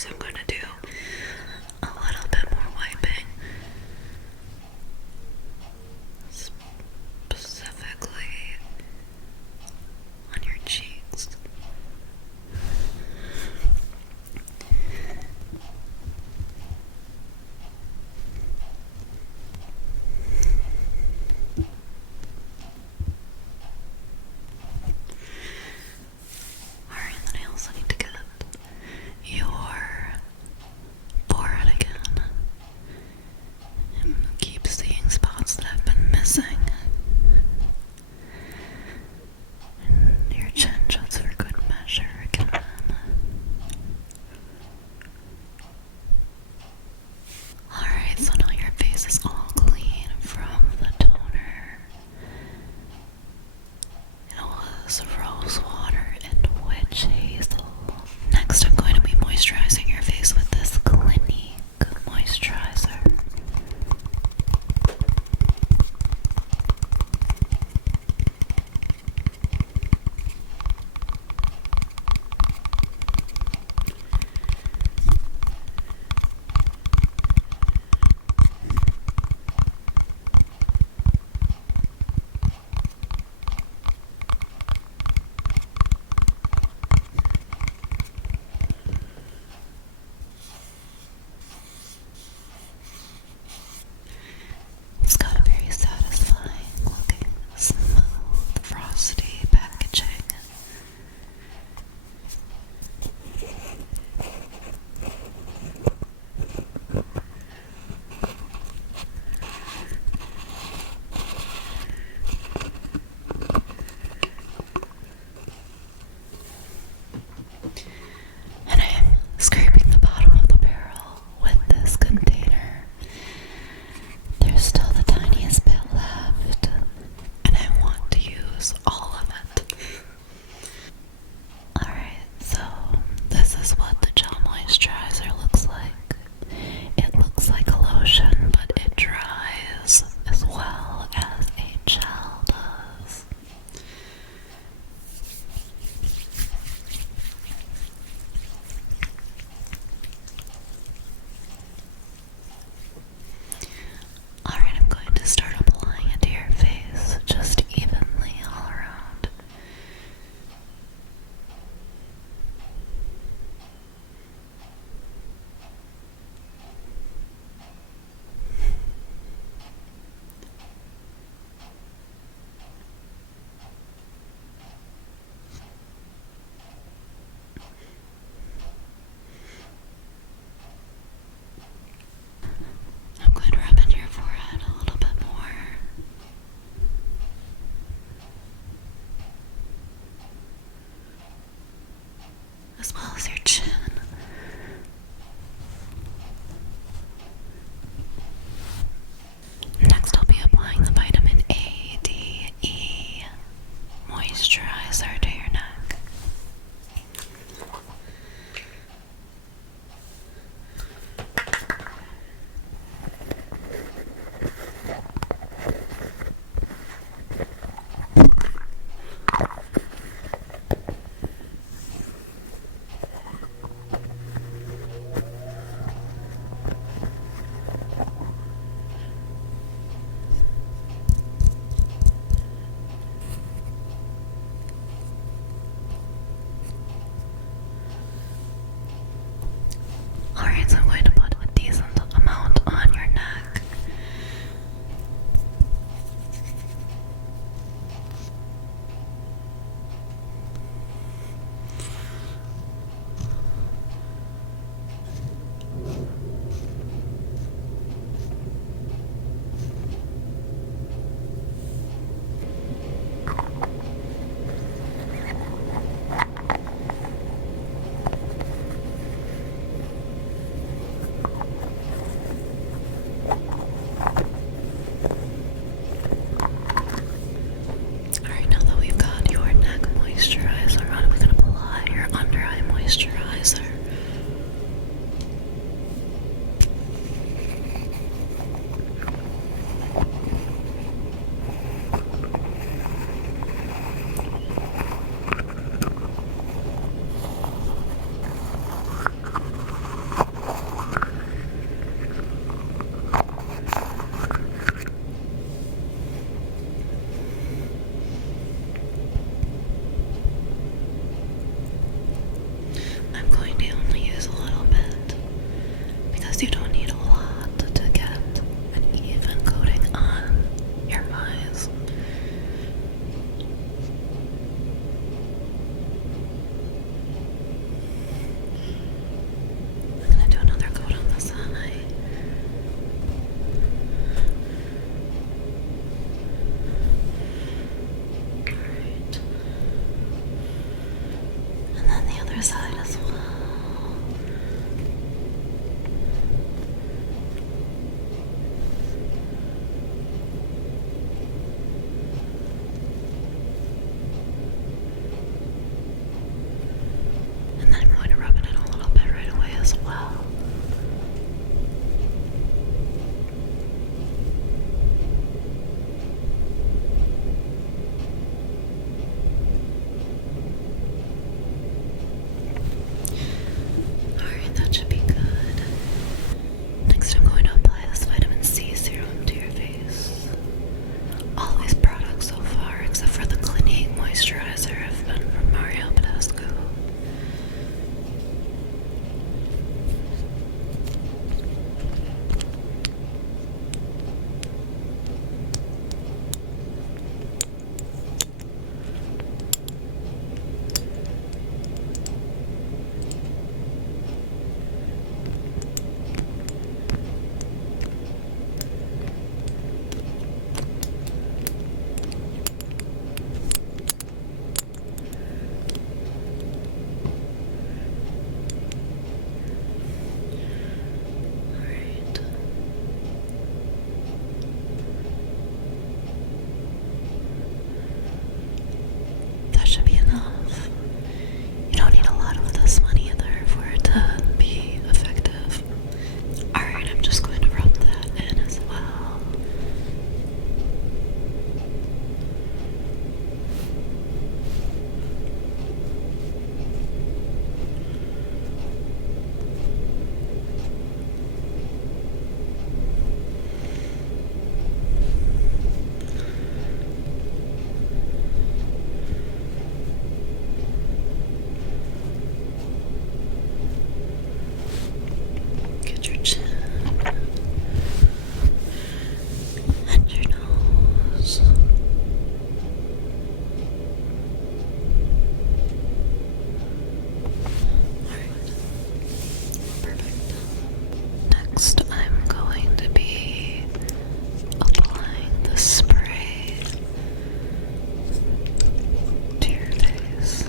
shoulders, I'm going to do a little bit more wiping. Specifically on your cheeks. Alright, then I also need to get your forehead again. And keep seeing spots that I've been missing. And your chin just for good measure again. Alright, so now your face is all clean from the toner. It was rose water and witch hazel. Next, I'm going to be moisturizing your face with this Clinique moisturizer. It's got a very satisfying looking, smooth, frosty packaging. And I am scraping the bottom of the barrel with this container. There's still the tiniest bit left, and I want to use all of it. Alright, so this is what the gel moisturizer looks like. It looks like a lotion, but it dries as well as a gel does. Alright, I'm going to start applying it to your face, just evenly all around. I'm going to rub in your forehead a little bit more. As well as your chin. Next, I'll be applying the vitamin A, D, E moisturizer to your neck. because you don't need a lot to get an even coating on your eyes. I'm gonna do another coat on this eye. Alright. And then the other side as well. And then I'm going to rub it in a little bit right away as well. Alright, that should be good. Next, I'm going to apply this vitamin C serum to your face. All these products so far, except for the Clinique moisturizer, have been from Mario Badescu. Alright. That should be enough. You don't need a lot of this one either for it to be effective. Alright, I'm just going to rub that in as well. Get your chin and your nose. Alright. Perfect. Next, I'm going to be applying the spray to your face.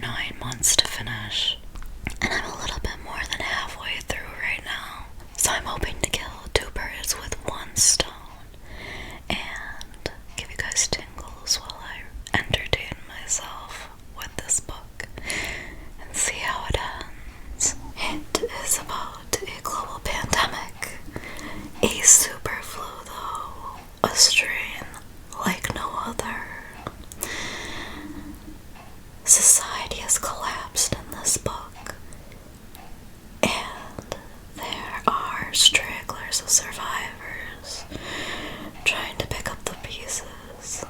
9 months to finish. And I'm a little bit more than halfway through right now. So I'm hoping to kill 2 birds with 1 stone and give you guys tingles while I entertain myself with this book and see how it ends. It is about a global pandemic, a super flu though, a strain like no other. Society has collapsed in this book, and there are stragglers of survivors trying to pick up the pieces.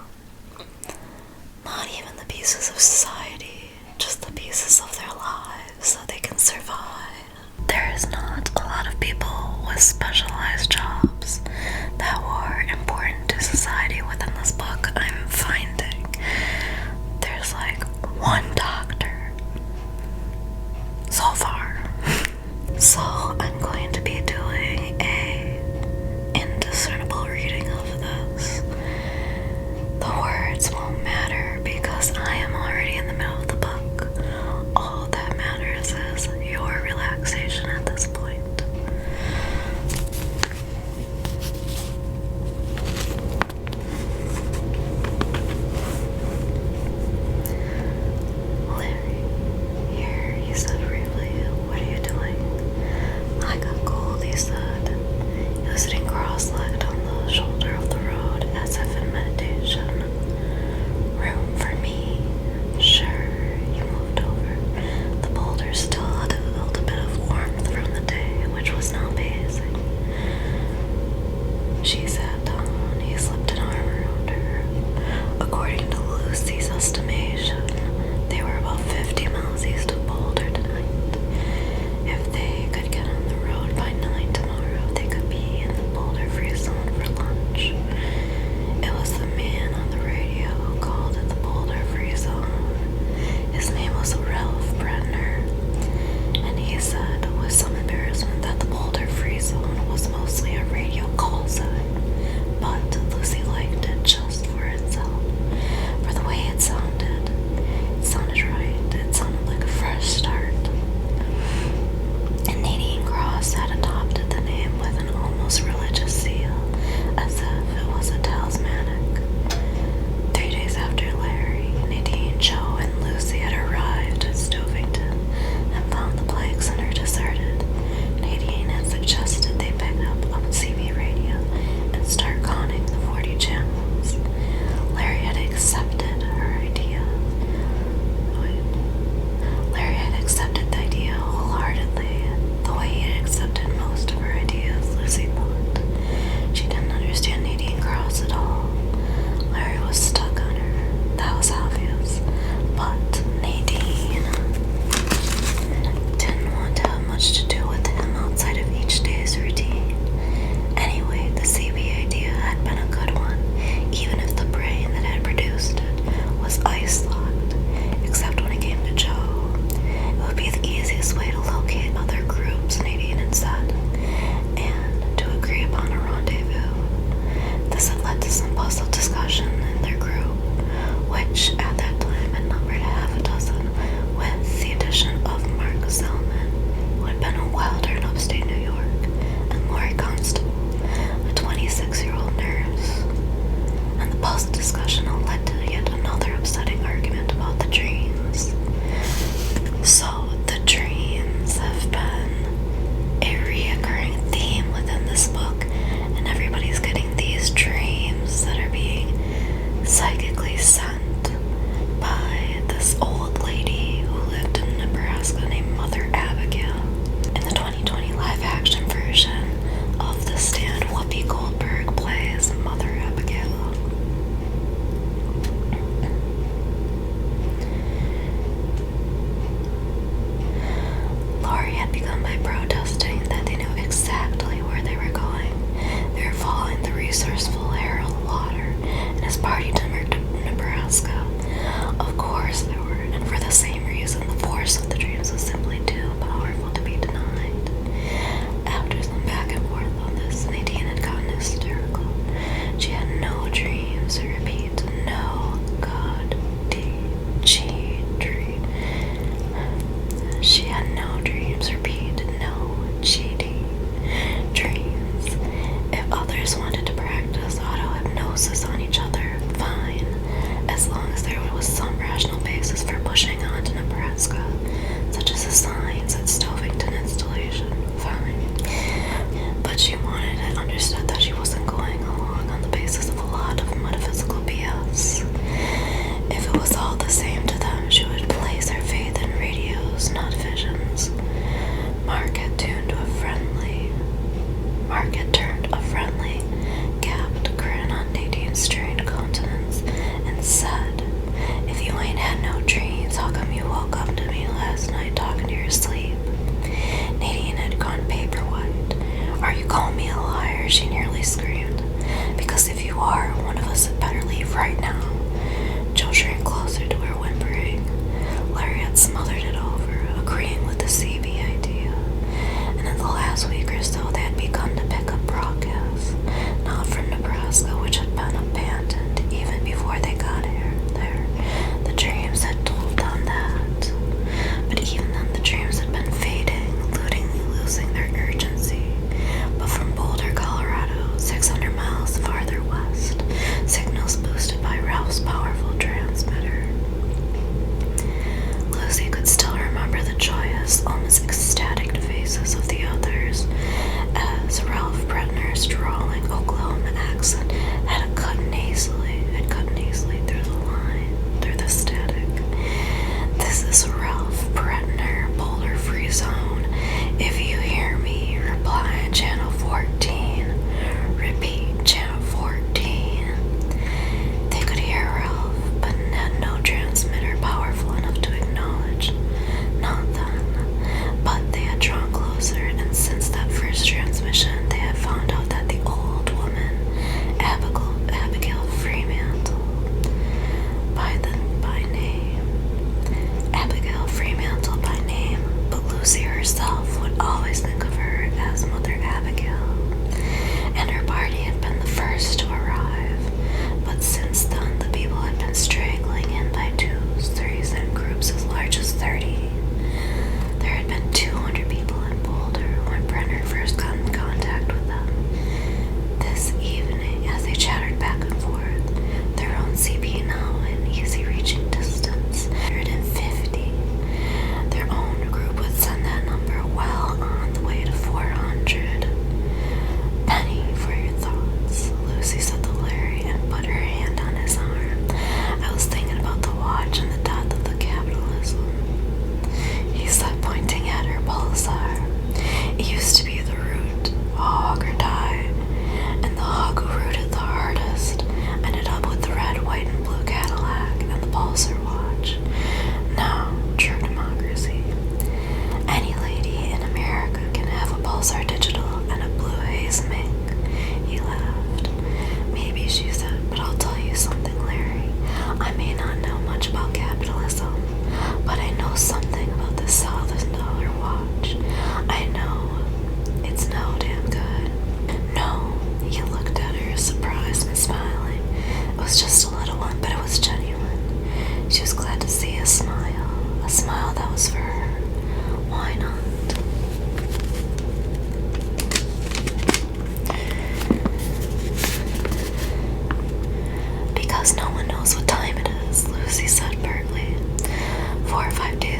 Not even the pieces of society, just the pieces of their lives so they can survive. There is not a lot of people with specialized jobs that were important to society within this book. I'm finding there's like 1 doctor so far. So I'm going to be doing a indiscernible reading of this. The words won't matter because I am already in the middle of the book. All that matters is your relaxation at this point. Larry, here, he said briefly, what are you doing? I got cold, he said. He was sitting cross-legged on the shoulder of the road as if in meditation. Room for me? Sure, he moved over. The boulder still had a bit of warmth from the day, which was now amazing. She sat down, he slipped an arm around her. According to Lucy's estimation, they were about 50 miles east of Boulder tonight. If they could get on the road by 9 tomorrow, they could be in the Boulder Free Zone for lunch. It was the man on the radio who called it the Boulder Free Zone. His name was Ralph Brenner, and he said with some embarrassment that the Boulder Free Zone was mostly a radio call sign, but Lucy liked it just for itself, for the way it sounded. It sounded right, it sounded like a fresh start. And Nadine Cross had adopted the name with an almost religious zeal, as if it was a talismanic. 3 days after Larry, Nadine, Joe, and Lucy had arrived at Stovington and found the Plague Center deserted. Nadine had suggested they pick up CB radio and start conning the 40 channels. Larry had accepted her idea. Larry had accepted the idea wholeheartedly, the way he had accepted most of her ideas, Lucy thought. She didn't understand Nadine Cross at all. Larry was stuck on her, that was obvious. But Nadine didn't want to have much to do with him outside of each day's routine. Anyway, the CB idea had been a good one, even if the brain that had produced it was ice-locked, except when it came to Joe. It would be the easiest way to locate other groups, Nadine had said, and to agree upon a rendezvous. This had led to some puzzled discussion in their group, which at that time had numbered half a dozen, with the addition of Mark Zellman, who had been a welder in upstate New York, and Lori Constable, a 26-year-old nurse. And the puzzled discussion had led to yet another upsetting argument about the dreams. So the dreams have been a reoccurring theme within this book, and everybody's getting these dreams that are being psychically sent by this old lady who lived in Nebraska named Mother Abigail. In the 2020 live-action version of The Stand, Whoopi Goldberg plays Mother Abigail. Lori had begun by protesting that they knew exactly where they were going. They were following the resourceful Harold Water and his party to Nebraska. Of course they were, and for the same reason, the force of the dreams was simply too powerful to be denied. After some back and forth on this, Nadine had gotten hysterical. She had no dreams, repeat, no God-D-G dream.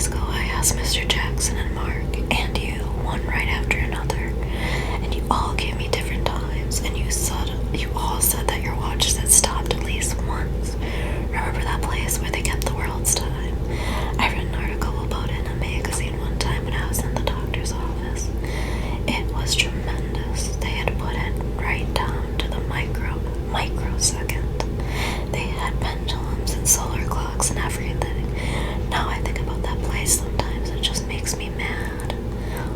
days ago, I asked Mr. Jackson and Mark and you, one right after another, and you all gave me different times, and you all said that your watches had stopped at least once. Remember that place where they kept the world's time? I read an article about it in a magazine one time when I was in the doctor's office. It was tremendous. They had put it right down to the microsecond. They had pendulums and solar clocks and everything. Now I think about that place sometimes, it just makes me mad.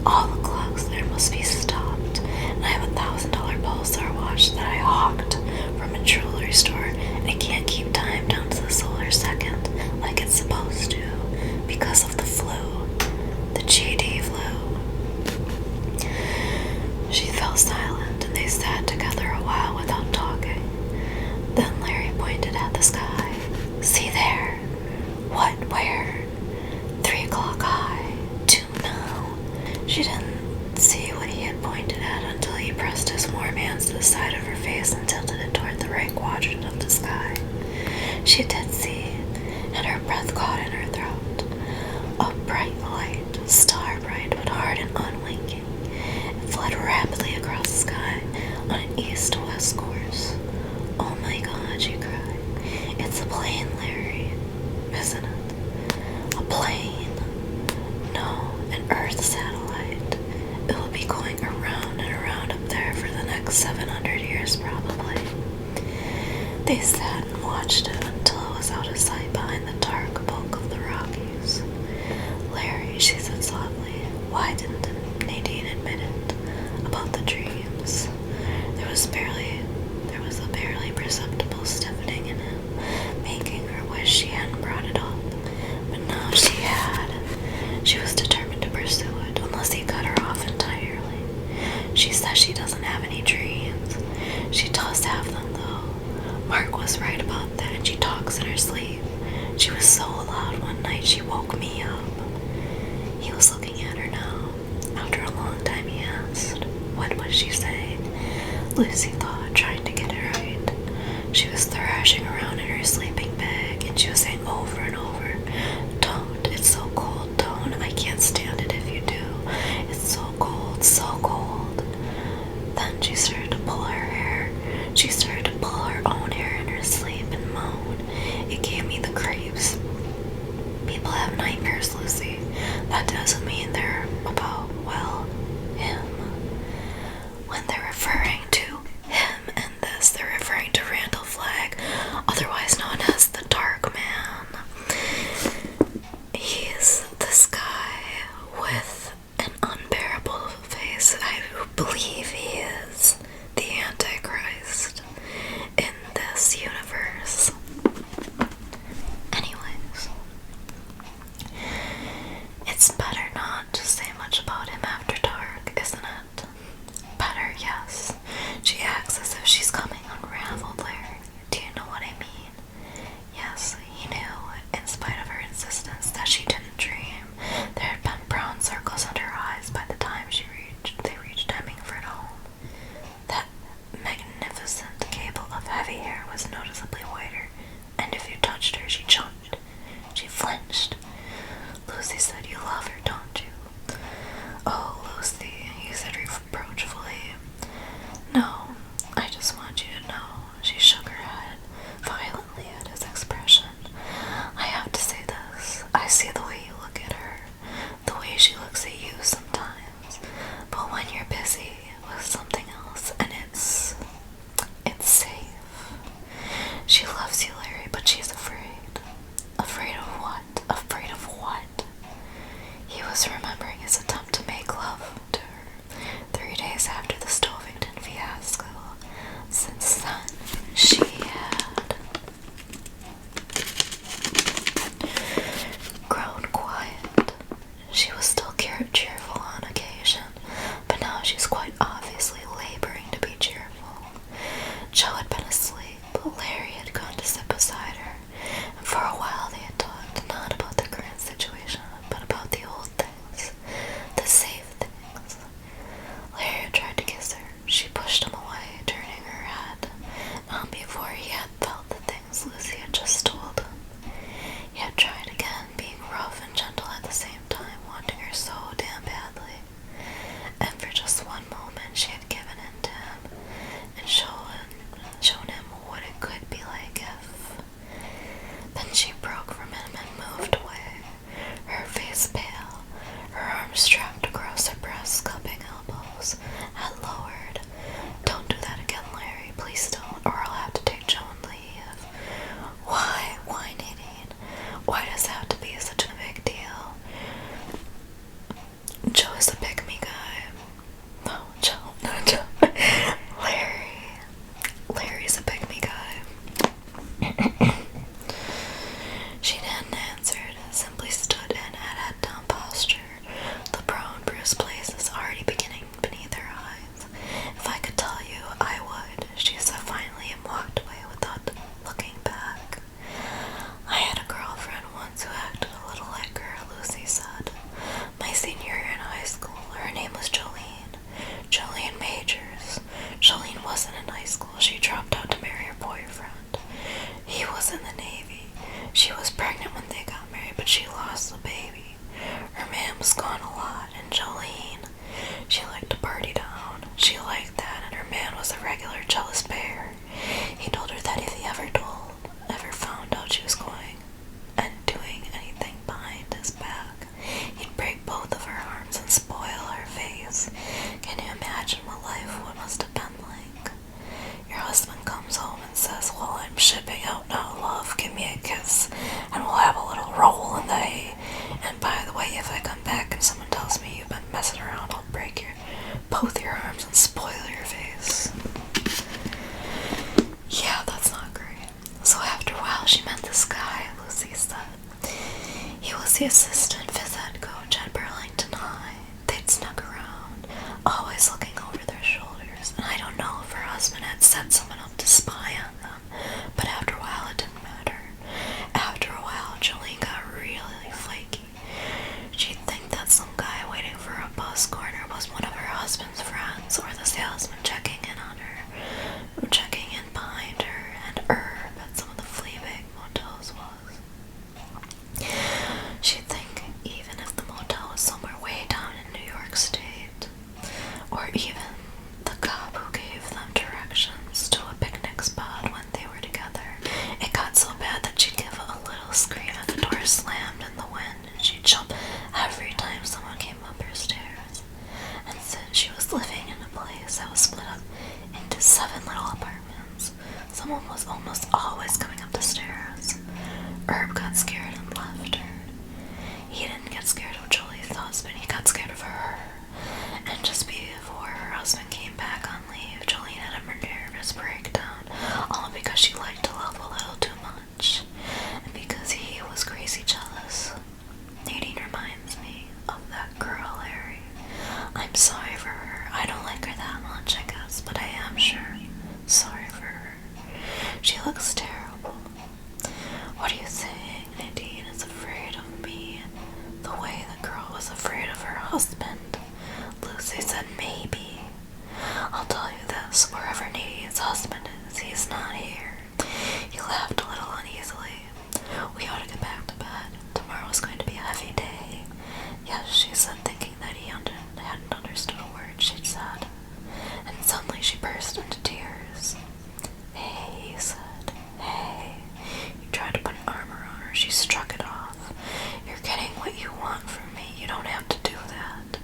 All the clocks there must be stopped, and I have a $1,000 pulsar watch that I hawked from a jewelry store, and I can't keep time down to the solar second like it's supposed to because of the flu, the GD flu. She fell silent, and they sat together a while without talking. Then Larry pointed at the sky. See there? What? Where? 3 o'clock high. 2 now. She didn't see what he had pointed at until he pressed his warm hands to the side of her face and tilted it toward the right quadrant of the sky. She did see, and her breath caught in her throat. A bright light, star bright but hard and unwinking, it fled rapidly across the sky on an east-west course. Oh my God, she cried. It's a plane, Larry, isn't it? A plane. No, an Earth satellite. It will be going around and around up there for the next 700 years, probably. They sat and watched it until it was out of sight behind the dark bulk of the Rockies. Larry, she said softly, why didn't Nadine admit it? About the dreams. There was a barely perceptible stiffening in him, making her wish she hadn't brought it up. But now she had. She was determined to pursue it, unless he cut her off entirely. She says she doesn't have any dreams. She does have them, though. Mark was right about that, and she talks in her sleep. She was so loud one night she woke me up. He was looking at her now. After a long time he asked, what was she saying? Lucy thought, trying to get it right. She was thrashing around in her sleeping bag, and she was saying over and over, don't, it's so cold, don't, I can't stand it if you do. It's so cold, so cold. Then she started to pull her hair. She started to pull her own hair in her sleep and moan. It gave me the creeps. People have nightmares, Lucy. That doesn't mean they're about, well, him. When they're referring to him in this, they're referring to Randall Flagg, otherwise known as the Dark Man. He's this guy with an unbearable face. I believe he is the Antichrist in this universe. Anyways, it's better not to say much about him after dark, isn't it? Better, yes. She acts as if she's coming unraveled, Larry. Do you know what I mean? Yes, he knew, in spite of her insistence, that she didn't dream. There had been brown circles under her eyes by the time they reached Hemingford home. That magnificent cable of heavy hair was noticeably whiter, and if you touched her, she jumped. She flinched. Lucy said, you love her, don't you? Oh, Lucy, he said reproachfully. No, I just want you to know. She shook her head violently at his expression. I have to say this. I see the way you look at her, the way she looks at you sometimes. But when you're busy with something else, and it's safe. She loves you, Larry, but she's afraid. Afraid of what? Afraid of what? He was remembering his attempt to make love to her 3 days after the Stovington fiasco. Since then, she had grown quiet. She was still cheerful on occasion, but now she's quite obviously laboring to be cheerful. Joe had been asleep, but Larry had gone to sit beside her, and for a while they had talked not about the current situation, but about the old things, Joe is a pick-me guy. No, Joe, not Joe. Larry. Larry's a pick-me guy. She hadn't answered, simply stood in at head-down posture, the prone bruised places already beginning beneath her eyes. If I could tell you, I would, she said finally and walked away without looking back. I had a girlfriend once who acted a little like her, Lucy said. My senior year in high school, her name was Jolene. Jolene Majors. Jolene wasn't in high school. She dropped out to marry her boyfriend. He was in the Navy. She was pregnant when they got married, but she lost the baby. Her man was gone a lot, and Jolene, she liked to party down. She liked that, and her man was a regular jealous bear. He told her that if he ever found out she was going and doing anything behind his back, he'd break both of her arms and spoil her face. Can you imagine what life must have been like? Your husband comes home and says, well, I'm shipping out now, love, give me a kiss, and we'll have a little roll in the hay. And by the way, if I come back and someone tells me you've been messing around, I'll break both your arms and spoil your face. Yeah, that's not great. So after a while, she met this guy, Lucy said. He was the assistant phys ed coach at Burlington High. They'd snuck around, always looking over their shoulders, and I don't know if her husband had set someone up to spy on them, but after a while it didn't matter. After a while, Jolene got really flaky. She'd think that some guy waiting for a bus corner was one of her husband's friends, or the salesman checking in on her, checking in behind her, and Herb at some of the Fleabag motels was. She'd think even if the motel was somewhere way down in New York State, or even the cop who gave them directions to a picnic spot when they were together. It got so bad that she'd give a little scream and the door slammed in the wind, and she'd jump every time someone came up her stairs. And since she was living in a place that was split up into 7 little apartments, someone was almost always coming up the stairs. Herb got scared and left her. He didn't get scared of Jolie's husband, he got scared of her. And just before her husband came back on leave, Jolene had a nervous breakdown, all because she liked to love a little too much, and because he was crazy jealous. Nadine reminds me of that girl, Larry. I'm sorry for her. I don't like her that much, I guess, but I am sure sorry for her. She looks terrible. What are you saying? Nadine is afraid of me, the way the girl was afraid of her husband. Lucy said maybe. I'll tell you this, wherever Nadine's husband is, he's not here. He laughed a little uneasily. We ought to get back to bed. Tomorrow's going to be a heavy day. Yes, she said, thinking that he hadn't understood a word she'd said. And suddenly she burst into tears. Hey, he said, hey. He tried to put an armor on her. She struck it off. You're getting what you want from me. You don't have to do that.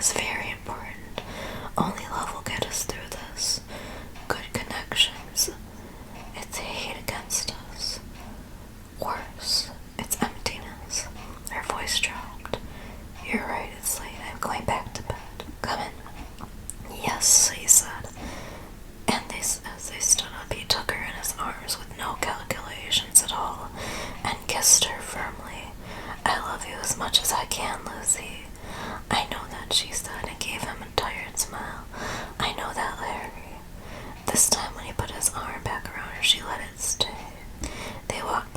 is very important. Only love will get us through this. Good connections. It's hate against us. Worse, it's emptiness. Her voice dropped. You're right, it's late. I'm going back to bed. Come in. Yes, he said. And as they stood up, he took her in his arms with no calculations at all, and kissed her firmly. I love you as much as I can, Lucy. I know that, she said, and gave him a tired smile. I know that, Larry. This time when he put his arm back around her, she let it stay. They walked